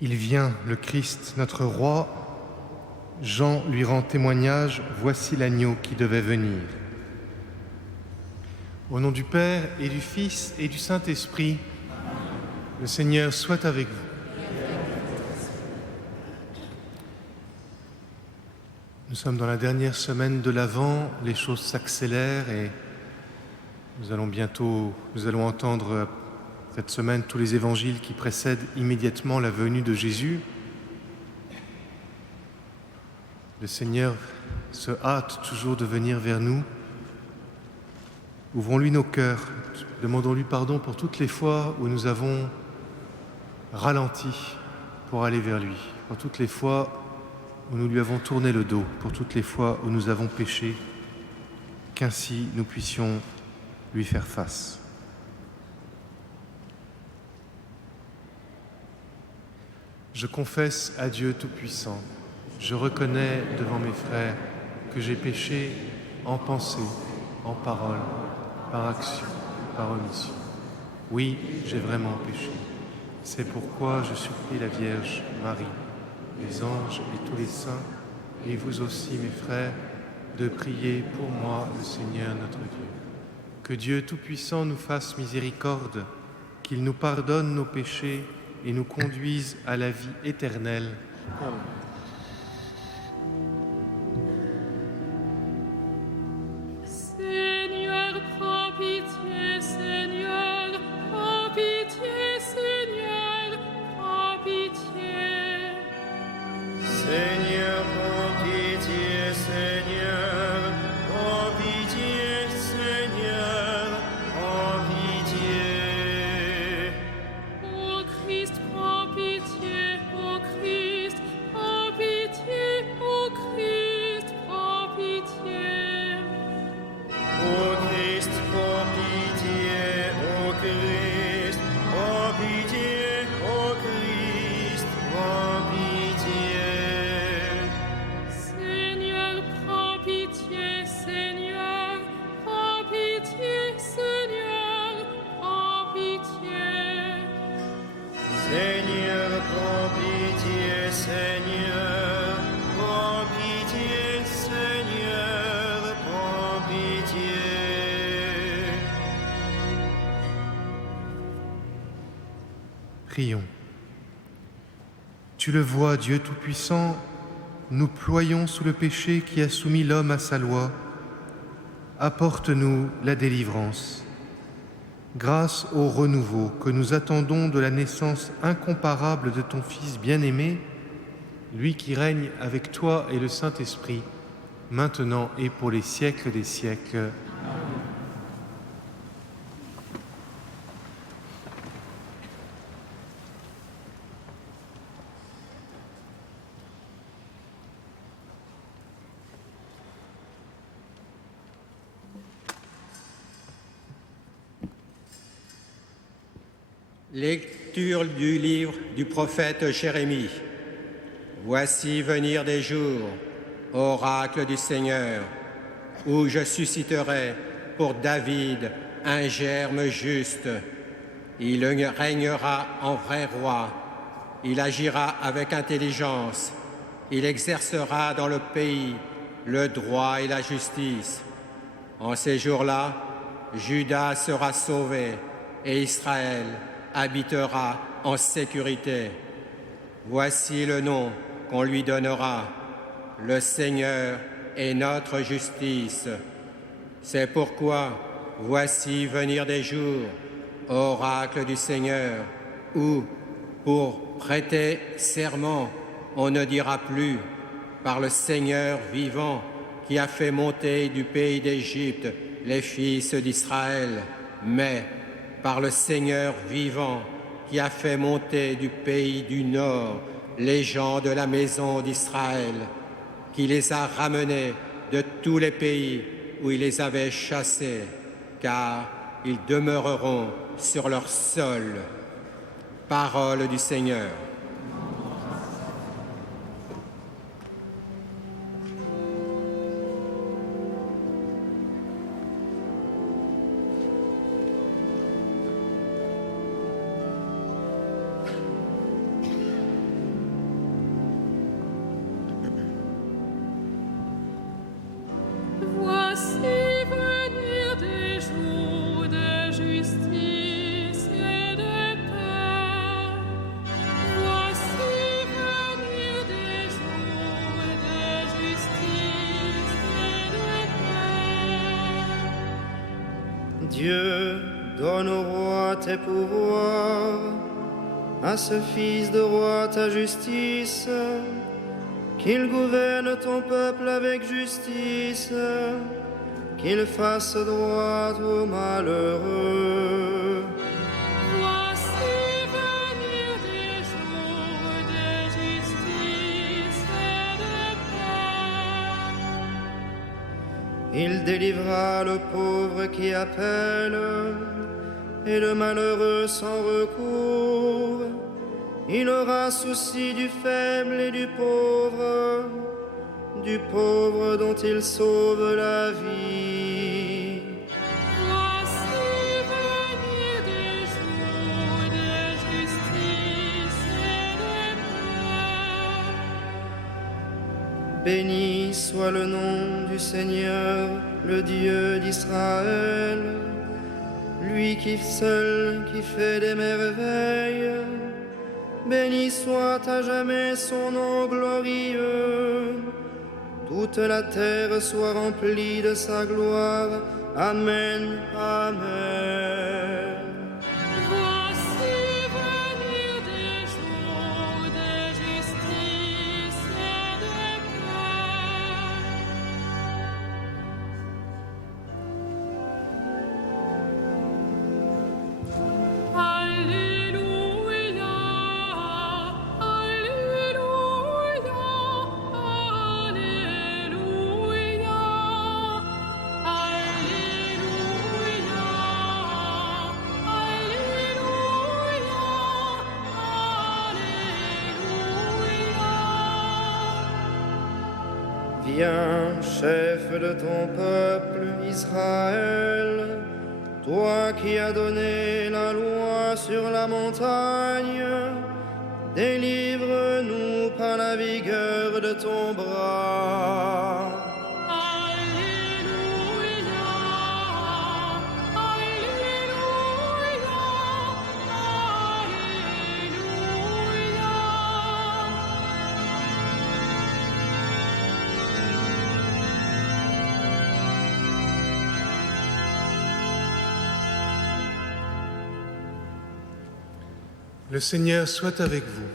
Il vient, le Christ, notre roi. Jean lui rend témoignage, voici l'agneau qui devait venir. Au nom du Père et du Fils et du Saint-Esprit, le Seigneur soit avec vous. Nous sommes dans la dernière semaine de l'Avent, les choses s'accélèrent et nous allons entendre cette semaine tous les évangiles qui précèdent immédiatement la venue de Jésus. Le Seigneur se hâte toujours de venir vers nous. Ouvrons-lui nos cœurs, demandons-lui pardon pour toutes les fois où nous avons ralenti pour aller vers lui, pour toutes les fois où nous lui avons tourné le dos, pour toutes les fois où nous avons péché, qu'ainsi nous puissions lui faire face. Je confesse à Dieu Tout-Puissant, je reconnais devant mes frères que j'ai péché en pensée, en parole, par action, par omission. Oui, j'ai vraiment péché. C'est pourquoi je supplie la Vierge Marie, les anges et tous les saints, et vous aussi, mes frères, de prier pour moi, le Seigneur notre Dieu. Que Dieu Tout-Puissant nous fasse miséricorde, qu'il nous pardonne nos péchés et nous conduise à la vie éternelle. Amen. Prions. Tu le vois, Dieu Tout-Puissant, nous ployons sous le péché qui a soumis l'homme à sa loi. Apporte-nous la délivrance. Grâce au renouveau que nous attendons de la naissance incomparable de ton Fils bien-aimé, lui qui règne avec toi et le Saint-Esprit, maintenant et pour les siècles des siècles. Lecture du livre du prophète Jérémie. Voici venir des jours, oracle du Seigneur, où je susciterai pour David un germe juste. Il régnera en vrai roi, il agira avec intelligence, il exercera dans le pays le droit et la justice. En ces jours-là, Juda sera sauvé et Israël habitera en sécurité. Voici le nom qu'on lui donnera. Le Seigneur est notre justice. C'est pourquoi, voici venir des jours, oracle du Seigneur, où, pour prêter serment, on ne dira plus, par le Seigneur vivant, qui a fait monter du pays d'Égypte les fils d'Israël, mais par le Seigneur vivant, qui a fait monter du pays du Nord les gens de la maison d'Israël, qui les a ramenés de tous les pays où il les avait chassés, car ils demeureront sur leur sol. Parole du Seigneur. Dieu, donne au roi tes pouvoirs, à ce fils de roi ta justice, qu'il gouverne ton peuple avec justice, qu'il fasse droit aux malheureux. Voici venir des jours de justice et de paix. Il délivrera le pauvre qui appelle et le malheureux sans recours. Il aura souci du faible et du pauvre dont il sauve la vie. Voici venir des jours de justice et de paix. Béni soit le nom du Seigneur, le Dieu d'Israël, lui qui seul qui fait des merveilles. Béni soit à jamais son nom glorieux. Toute la terre soit remplie de sa gloire. Amen, amen. Voici venir des jours de justice et de paix. Alléluia, Alléluia, Alléluia, Alléluia, Alléluia. Viens, chef de ton peuple Israël, toi qui as donné la loi sur la montagne, délivre-nous par la vigueur de ton bras. Alléluia, Alléluia, Le Seigneur soit avec vous.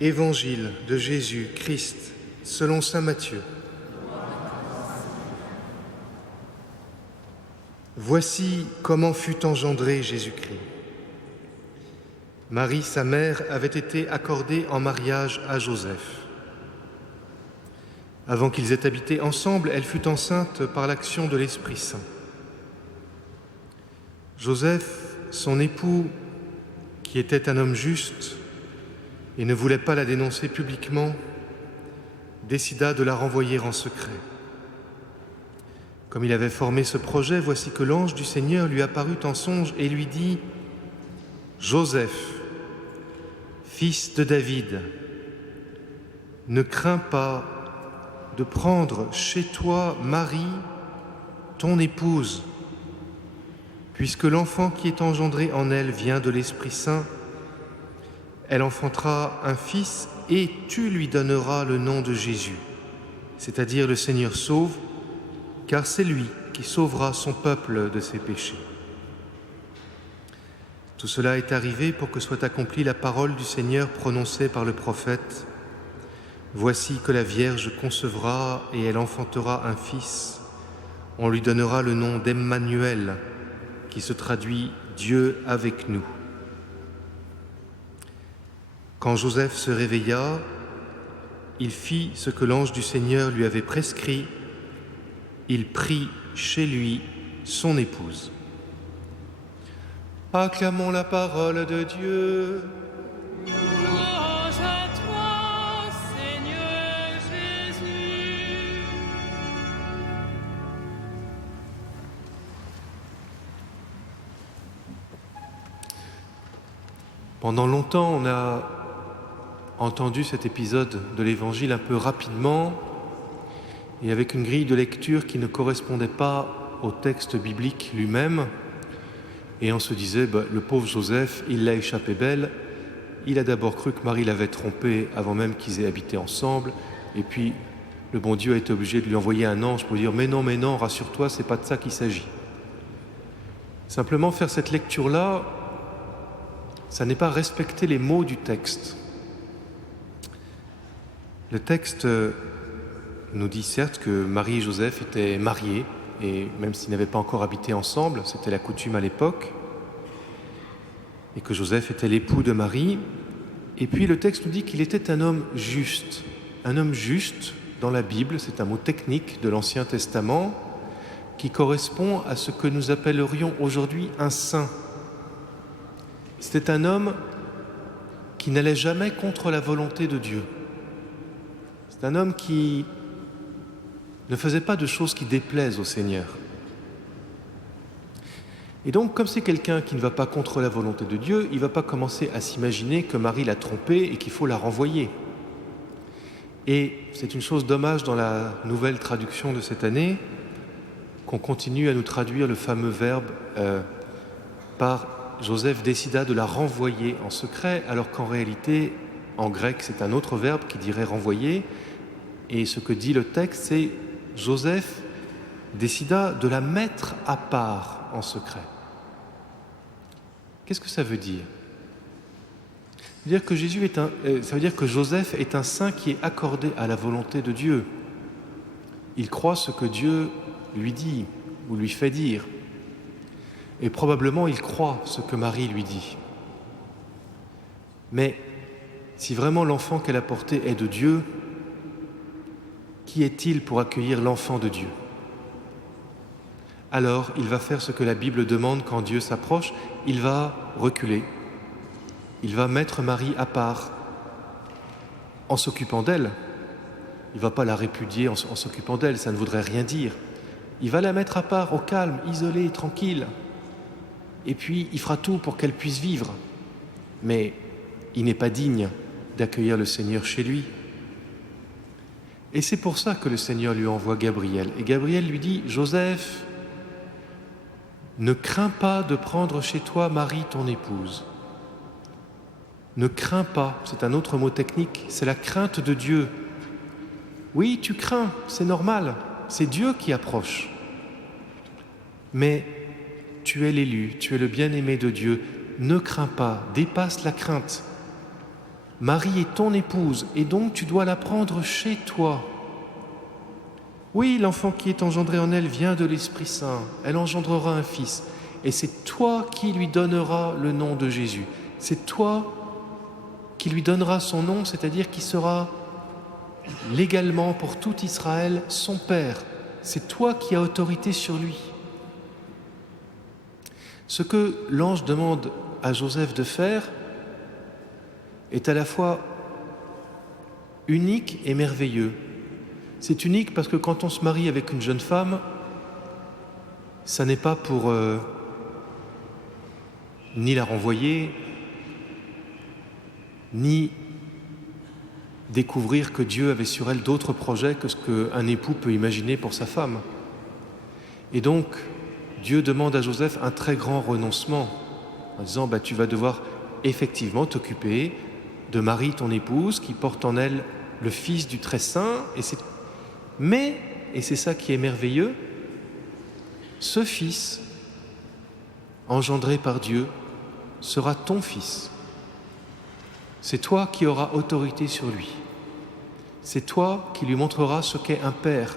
Évangile de Jésus-Christ selon saint Matthieu. Voici comment fut engendré Jésus-Christ. Marie, sa mère, avait été accordée en mariage à Joseph. Avant qu'ils aient habité ensemble, elle fut enceinte par l'action de l'Esprit Saint. Joseph, son époux, qui était un homme juste et ne voulait pas la dénoncer publiquement, décida de la renvoyer en secret. Comme il avait formé ce projet, voici que l'ange du Seigneur lui apparut en songe et lui dit : « Joseph, fils de David, ne crains pas de prendre chez toi Marie, ton épouse, puisque l'enfant qui est engendré en elle vient de l'Esprit Saint. Elle enfantera un fils et tu lui donneras le nom de Jésus, c'est-à-dire le Seigneur sauve, car c'est lui qui sauvera son peuple de ses péchés. » Tout cela est arrivé pour que soit accomplie la parole du Seigneur prononcée par le prophète. Voici que la Vierge concevra et elle enfantera un fils. On lui donnera le nom d'Emmanuel, qui se traduit « Dieu avec nous ». Quand Joseph se réveilla, il fit ce que l'ange du Seigneur lui avait prescrit. Il prit chez lui son épouse. Acclamons la parole de Dieu. Louange à toi, Seigneur Jésus. Pendant longtemps, on a entendu cet épisode de l'Évangile un peu rapidement et avec une grille de lecture qui ne correspondait pas au texte biblique lui-même. Et on se disait, le pauvre Joseph, il l'a échappé belle. Il a d'abord cru que Marie l'avait trompé avant même qu'ils aient habité ensemble. Et puis, le bon Dieu a été obligé de lui envoyer un ange pour dire « Mais non, rassure-toi, c'est pas de ça qu'il s'agit ». Simplement faire cette lecture-là, ça n'est pas respecter les mots du texte. Le texte nous dit certes que Marie et Joseph étaient mariés, et même s'ils n'avaient pas encore habité ensemble, c'était la coutume à l'époque, et que Joseph était l'époux de Marie. Et puis le texte nous dit qu'il était un homme juste. Un homme juste, dans la Bible, c'est un mot technique de l'Ancien Testament, qui correspond à ce que nous appellerions aujourd'hui un saint. C'était un homme qui n'allait jamais contre la volonté de Dieu. C'est un homme qui ne faisait pas de choses qui déplaisent au Seigneur. Et donc, comme c'est quelqu'un qui ne va pas contre la volonté de Dieu, il ne va pas commencer à s'imaginer que Marie l'a trompé et qu'il faut la renvoyer. Et c'est une chose dommage dans la nouvelle traduction de cette année, qu'on continue à nous traduire le fameux verbe par Joseph décida de la renvoyer en secret, alors qu'en réalité, en grec, c'est un autre verbe qui dirait renvoyer. Et ce que dit le texte, c'est Joseph décida de la mettre à part en secret. Qu'est-ce que ça veut dire ? Ça veut dire que ça veut dire que Joseph est un saint qui est accordé à la volonté de Dieu. Il croit ce que Dieu lui dit ou lui fait dire. Et probablement il croit ce que Marie lui dit. Mais si vraiment l'enfant qu'elle a porté est de Dieu, qui est-il pour accueillir l'enfant de Dieu ? Alors il va faire ce que la Bible demande quand Dieu s'approche, il va reculer. Il va mettre Marie à part en s'occupant d'elle. Il ne va pas la répudier en s'occupant d'elle, ça ne voudrait rien dire. Il va la mettre à part, au calme, isolée, tranquille. Et puis, il fera tout pour qu'elle puisse vivre. Mais il n'est pas digne d'accueillir le Seigneur chez lui. Et c'est pour ça que le Seigneur lui envoie Gabriel. Et Gabriel lui dit « Joseph, ne crains pas de prendre chez toi Marie, ton épouse. Ne crains pas, c'est un autre mot technique, c'est la crainte de Dieu. Oui, tu crains, c'est normal, c'est Dieu qui approche. Mais tu es l'élu, tu es le bien-aimé de Dieu. Ne crains pas, dépasse la crainte. Marie est ton épouse et donc tu dois la prendre chez toi. Oui, l'enfant qui est engendré en elle vient de l'Esprit Saint. Elle engendrera un fils. Et c'est toi qui lui donneras le nom de Jésus. C'est toi qui lui donnera son nom, c'est-à-dire qui sera légalement pour tout Israël son père. C'est toi qui as autorité sur lui. Ce que l'ange demande à Joseph de faire est à la fois unique et merveilleux. C'est unique parce que quand on se marie avec une jeune femme, ça n'est pas pour ni la renvoyer, ni découvrir que Dieu avait sur elle d'autres projets que ce qu'un époux peut imaginer pour sa femme. Et donc, Dieu demande à Joseph un très grand renoncement, en disant tu vas devoir effectivement t'occuper de Marie, ton épouse, qui porte en elle le Fils du Très-Saint. Mais, et c'est ça qui est merveilleux, ce Fils, engendré par Dieu, sera ton Fils. C'est toi qui auras autorité sur lui. C'est toi qui lui montreras ce qu'est un père.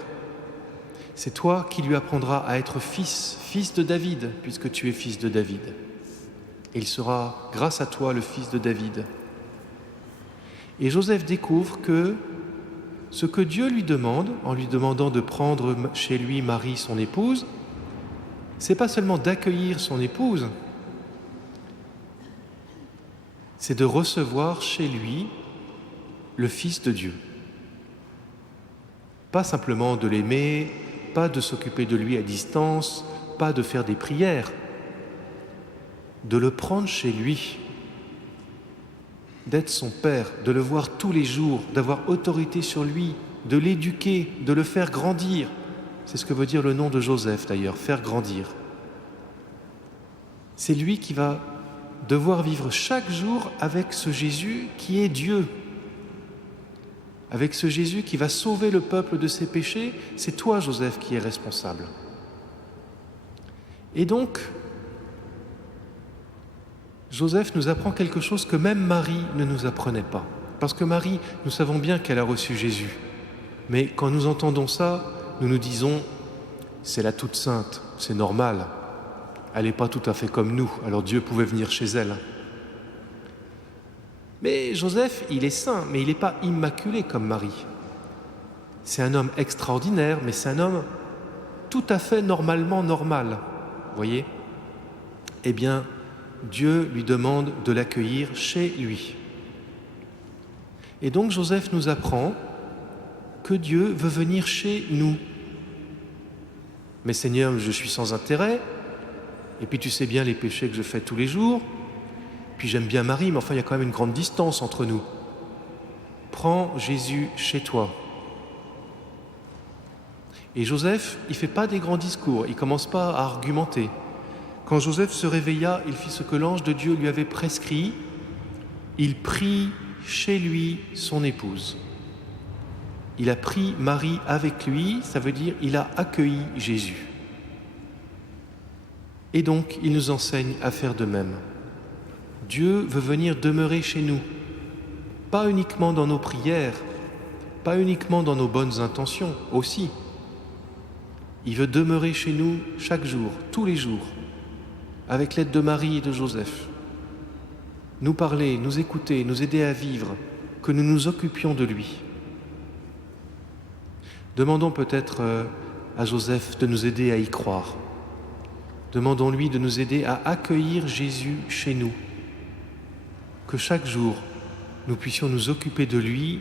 C'est toi qui lui apprendras à être fils de David, puisque tu es fils de David. Et il sera, grâce à toi, le fils de David. Et Joseph découvre que ce que Dieu lui demande, en lui demandant de prendre chez lui Marie, son épouse, c'est pas seulement d'accueillir son épouse, c'est de recevoir chez lui le Fils de Dieu. Pas simplement de l'aimer, pas de s'occuper de lui à distance, pas de faire des prières, de le prendre chez lui, d'être son père, de le voir tous les jours, d'avoir autorité sur lui, de l'éduquer, de le faire grandir. C'est ce que veut dire le nom de Joseph d'ailleurs, faire grandir. C'est lui qui va devoir vivre chaque jour avec ce Jésus qui est Dieu. avec ce Jésus qui va sauver le peuple de ses péchés, c'est toi, Joseph, qui es responsable. Et donc, Joseph nous apprend quelque chose que même Marie ne nous apprenait pas. Parce que Marie, nous savons bien qu'elle a reçu Jésus. Mais quand nous entendons ça, nous nous disons, c'est la toute sainte, c'est normal. Elle n'est pas tout à fait comme nous, alors Dieu pouvait venir chez elle. Mais Joseph, il est saint, mais il n'est pas immaculé comme Marie. C'est un homme extraordinaire, mais c'est un homme tout à fait normalement normal. Vous voyez ? Eh bien, Dieu lui demande de l'accueillir chez lui. Et donc Joseph nous apprend que Dieu veut venir chez nous. Mais Seigneur, je suis sans intérêt, et puis tu sais bien les péchés que je fais tous les jours, puis j'aime bien Marie, mais enfin il y a quand même une grande distance entre nous. Prends Jésus chez toi. Et Joseph, il ne fait pas des grands discours, il ne commence pas à argumenter. Quand Joseph se réveilla, il fit ce que l'ange de Dieu lui avait prescrit, il prit chez lui son épouse. Il a pris Marie avec lui, ça veut dire il a accueilli Jésus. Et donc, il nous enseigne à faire de même. Dieu veut venir demeurer chez nous, pas uniquement dans nos prières, pas uniquement dans nos bonnes intentions, aussi. Il veut demeurer chez nous chaque jour, tous les jours, avec l'aide de Marie et de Joseph. Nous parler, nous écouter, nous aider à vivre, que nous nous occupions de lui. Demandons peut-être à Joseph de nous aider à y croire. Demandons-lui de nous aider à accueillir Jésus chez nous. Que chaque jour, nous puissions nous occuper de lui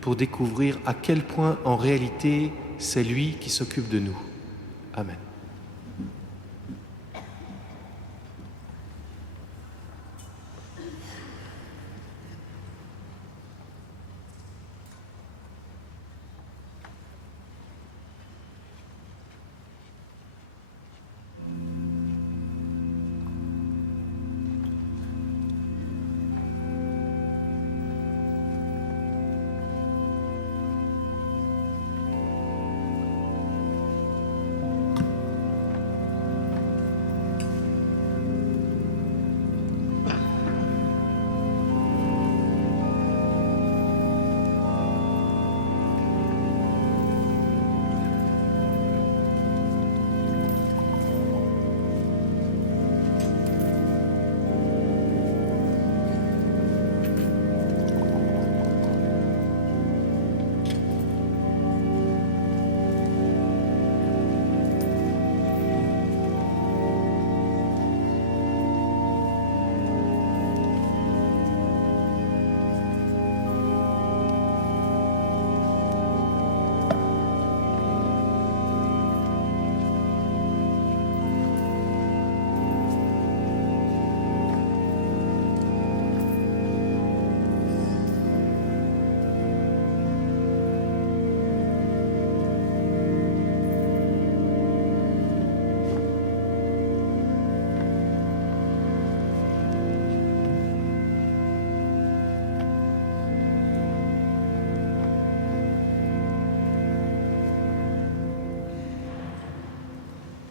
pour découvrir à quel point, en réalité, c'est lui qui s'occupe de nous. Amen.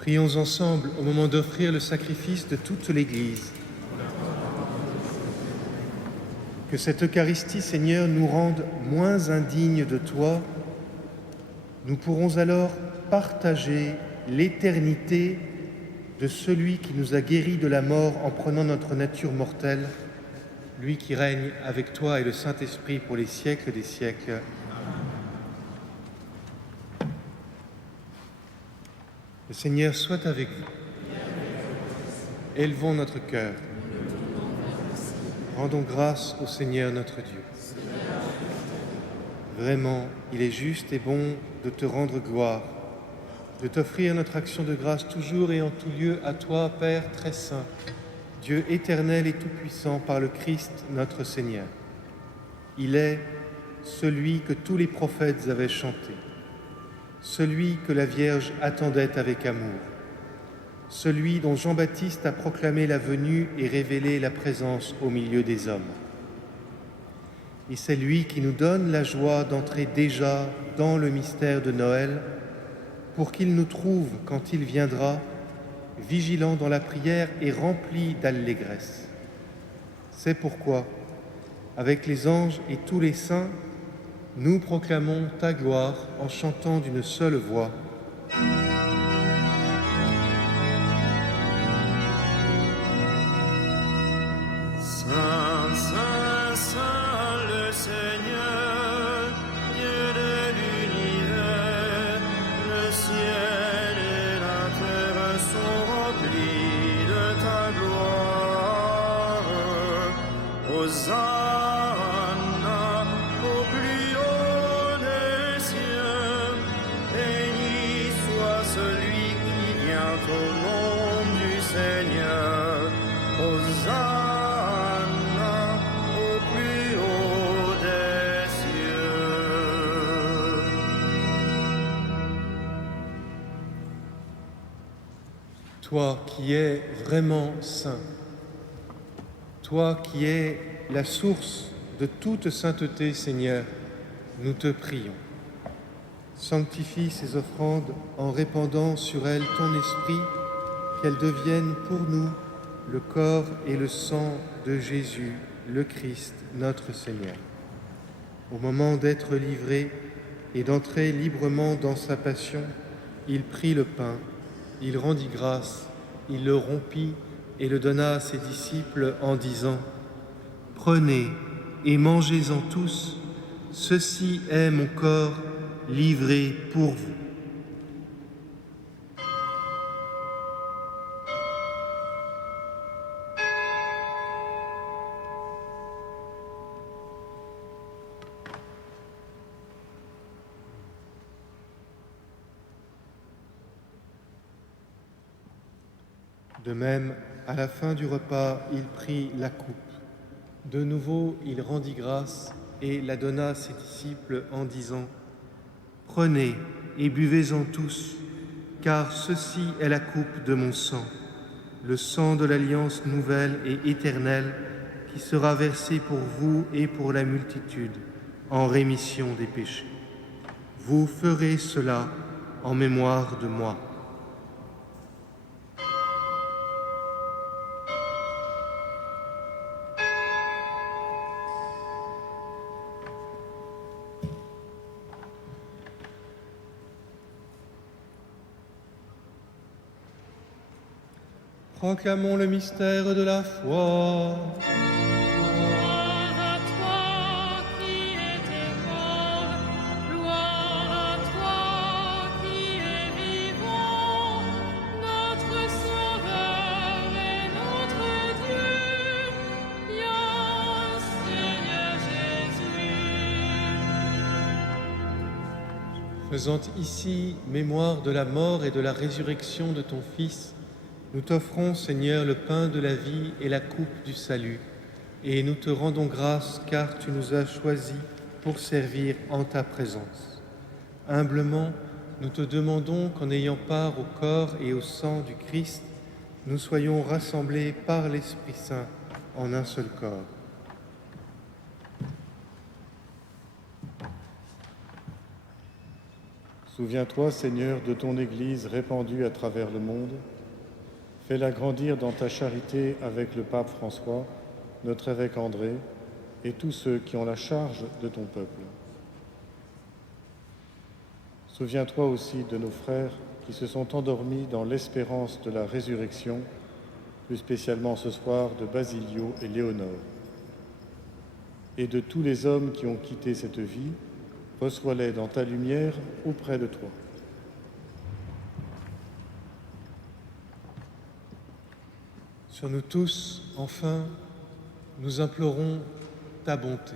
Prions ensemble au moment d'offrir le sacrifice de toute l'Église. Que cette Eucharistie, Seigneur, nous rende moins indignes de toi. Nous pourrons alors partager l'éternité de celui qui nous a guéris de la mort en prenant notre nature mortelle, lui qui règne avec toi et le Saint-Esprit pour les siècles des siècles. Le Seigneur soit avec vous. Élevons notre cœur. Rendons grâce au Seigneur notre Dieu. Vraiment, il est juste et bon de te rendre gloire, de t'offrir notre action de grâce toujours et en tout lieu à toi, Père très saint, Dieu éternel et tout-puissant par le Christ notre Seigneur. Il est celui que tous les prophètes avaient chanté, celui que la Vierge attendait avec amour, celui dont Jean-Baptiste a proclamé la venue et révélé la présence au milieu des hommes. Et c'est lui qui nous donne la joie d'entrer déjà dans le mystère de Noël, pour qu'il nous trouve, quand il viendra, vigilants dans la prière et remplis d'allégresse. C'est pourquoi, avec les anges et tous les saints, nous proclamons ta gloire en chantant d'une seule voix. Saint, Saint, Saint, le Seigneur, Dieu de l'univers, le ciel et la terre sont remplis de ta gloire. Hosanna au plus haut des cieux, béni soit celui qui vient au nom du Seigneur. Hosanna au plus haut des cieux. Toi qui es vraiment saint, toi qui es la source de toute sainteté, Seigneur, nous te prions. Sanctifie ces offrandes en répandant sur elles ton esprit, qu'elles deviennent pour nous le corps et le sang de Jésus, le Christ, notre Seigneur. Au moment d'être livré et d'entrer librement dans sa passion, il prit le pain, il rendit grâce, il le rompit et le donna à ses disciples en disant : « Prenez et mangez-en tous, ceci est mon corps livré pour vous. » De même, à la fin du repas, il prit la coupe. De nouveau, il rendit grâce et la donna à ses disciples en disant : « Prenez et buvez-en tous, car ceci est la coupe de mon sang, le sang de l'alliance nouvelle et éternelle qui sera versé pour vous et pour la multitude en rémission des péchés. Vous ferez cela en mémoire de moi. » Proclamons le mystère de la foi. Gloire à toi qui étais mort, gloire à toi qui es vivant, notre Sauveur et notre Dieu, viens Seigneur Jésus. Faisant ici mémoire de la mort et de la résurrection de ton Fils, nous t'offrons, Seigneur, le pain de la vie et la coupe du salut, et nous te rendons grâce car tu nous as choisis pour servir en ta présence. Humblement, nous te demandons qu'en ayant part au corps et au sang du Christ, nous soyons rassemblés par l'Esprit Saint en un seul corps. Souviens-toi, Seigneur, de ton Église répandue à travers le monde. Fais-la grandir dans ta charité avec le pape François, notre évêque André et tous ceux qui ont la charge de ton peuple. Souviens-toi aussi de nos frères qui se sont endormis dans l'espérance de la résurrection, plus spécialement ce soir de Basilio et Léonore. Et de tous les hommes qui ont quitté cette vie, reçois-les dans ta lumière auprès de toi. Sur nous tous, enfin, nous implorons ta bonté.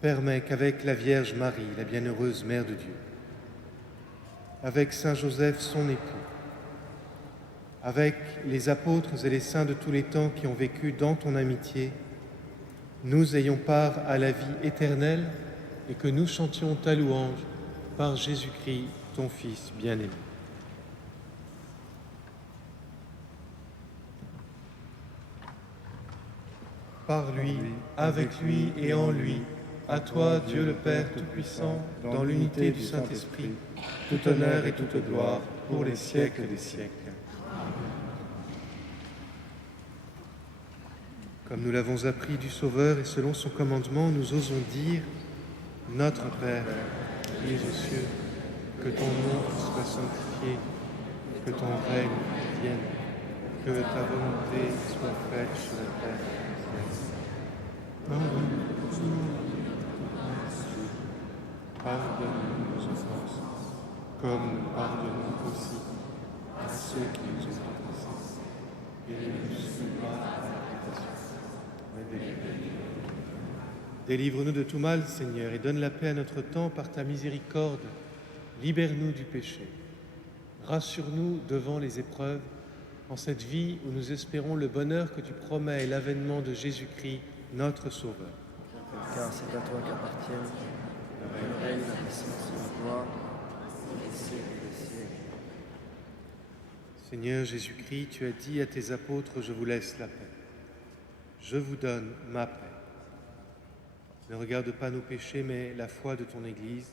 Permets qu'avec la Vierge Marie, la bienheureuse Mère de Dieu, avec Saint Joseph, son époux, avec les apôtres et les saints de tous les temps qui ont vécu dans ton amitié, nous ayons part à la vie éternelle et que nous chantions ta louange par Jésus-Christ, ton Fils bien-aimé. par lui, avec lui et en lui, à toi, Dieu le Père Tout-Puissant, dans l'unité du Saint-Esprit, tout honneur et toute gloire pour les siècles des siècles. Comme nous l'avons appris du Sauveur et selon son commandement, nous osons dire « Notre Père, qui es aux cieux, que ton nom soit sanctifié, que ton règne vienne, que ta volonté soit faite sur la terre. Pardonne-nous nos offenses, comme nous pardonnons aussi à ceux qui nous ont offensés. Et ne nous soumets pas à la tentation, mais délivre-nous. Délivre-nous de tout mal, Seigneur, et donne la paix à notre temps par ta miséricorde. Libère-nous du péché. Rassure-nous devant les épreuves, en cette vie où nous espérons le bonheur que tu promets et l'avènement de Jésus-Christ, notre Sauveur. Car c'est à toi qu'appartiennent le règne, la puissance et la gloire, les siècles des siècles. Seigneur Jésus-Christ, tu as dit à tes apôtres, je vous laisse la paix. Je vous donne ma paix. Ne regarde pas nos péchés, mais la foi de ton Église.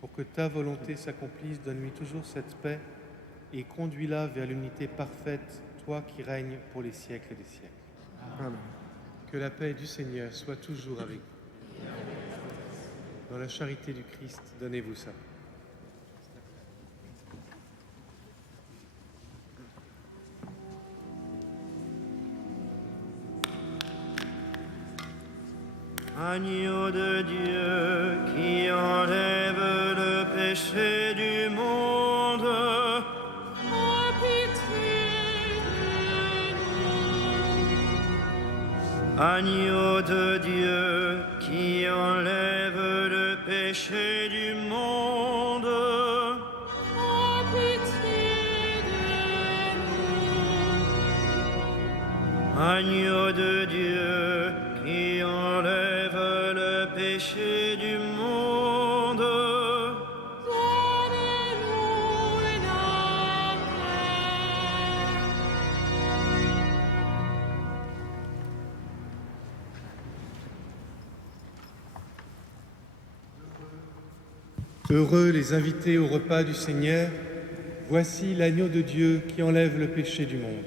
Pour que ta volonté s'accomplisse, donne-lui toujours cette paix et conduis-la vers l'unité parfaite, toi qui règnes pour les siècles des siècles. Amen. Que la paix du Seigneur soit toujours avec vous. Dans la charité du Christ, donnez-vous ça. Agneau de Dieu qui enlève le péché du monde, Aie pitié de nous. agneau de Dieu qui enlève le péché du monde, Aie pitié de nous. agneau de Dieu qui enlève le péché du monde. Donne-nous la paix. Heureux les invités au repas du Seigneur. Voici l'agneau de Dieu qui enlève le péché du monde.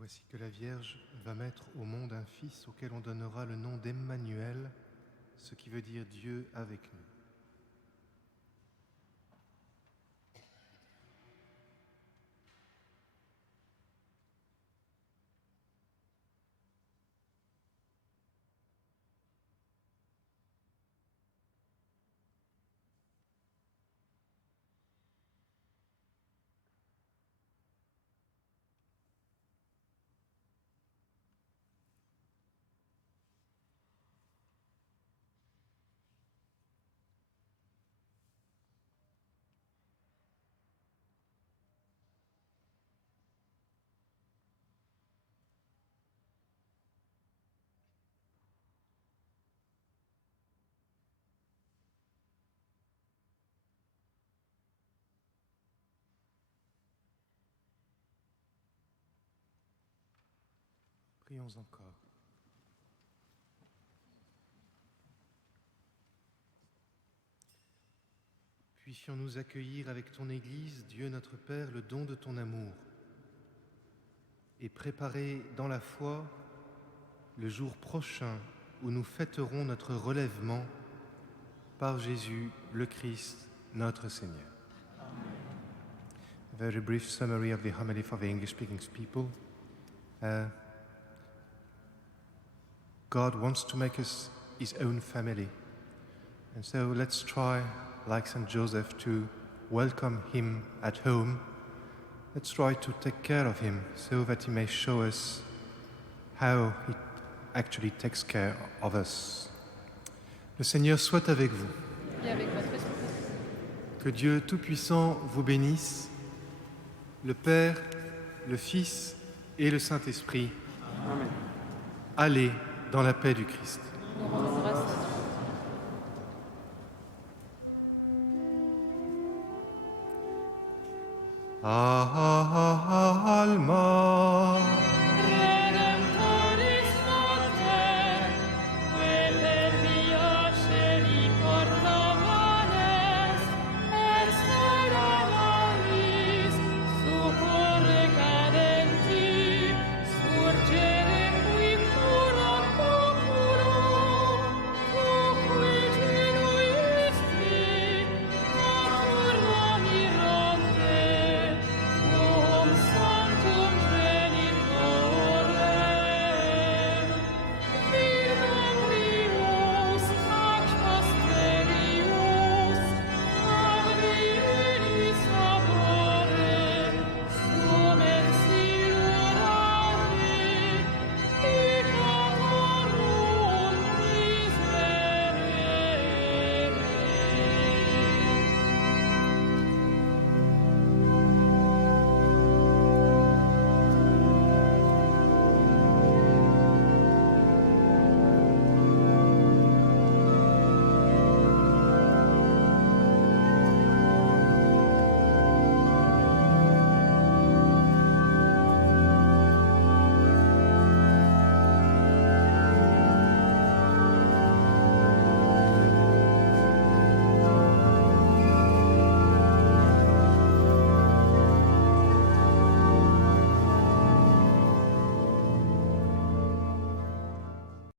Voici que la Vierge va mettre au monde un fils auquel on donnera le nom d'Emmanuel, ce qui veut dire Dieu avec nous. Prions encore. Puissions-nous accueillir avec ton Église, Dieu notre Père, le don de ton amour et préparer dans la foi le jour prochain où nous fêterons notre relèvement par Jésus le Christ, notre Seigneur. A very brief summary of the homily for the English-speaking people. God wants to make us his own family. And so let's try, like St. Joseph, to welcome him at home. Let's try to take care of him so that he may show us how he actually takes care of us. Le Seigneur soit avec vous. Et avec votre esprit. Que Dieu Tout-Puissant vous bénisse, le Père, le Fils et le Saint-Esprit. Amen. Allez dans la paix du Christ. Nous rendons grâce. Alma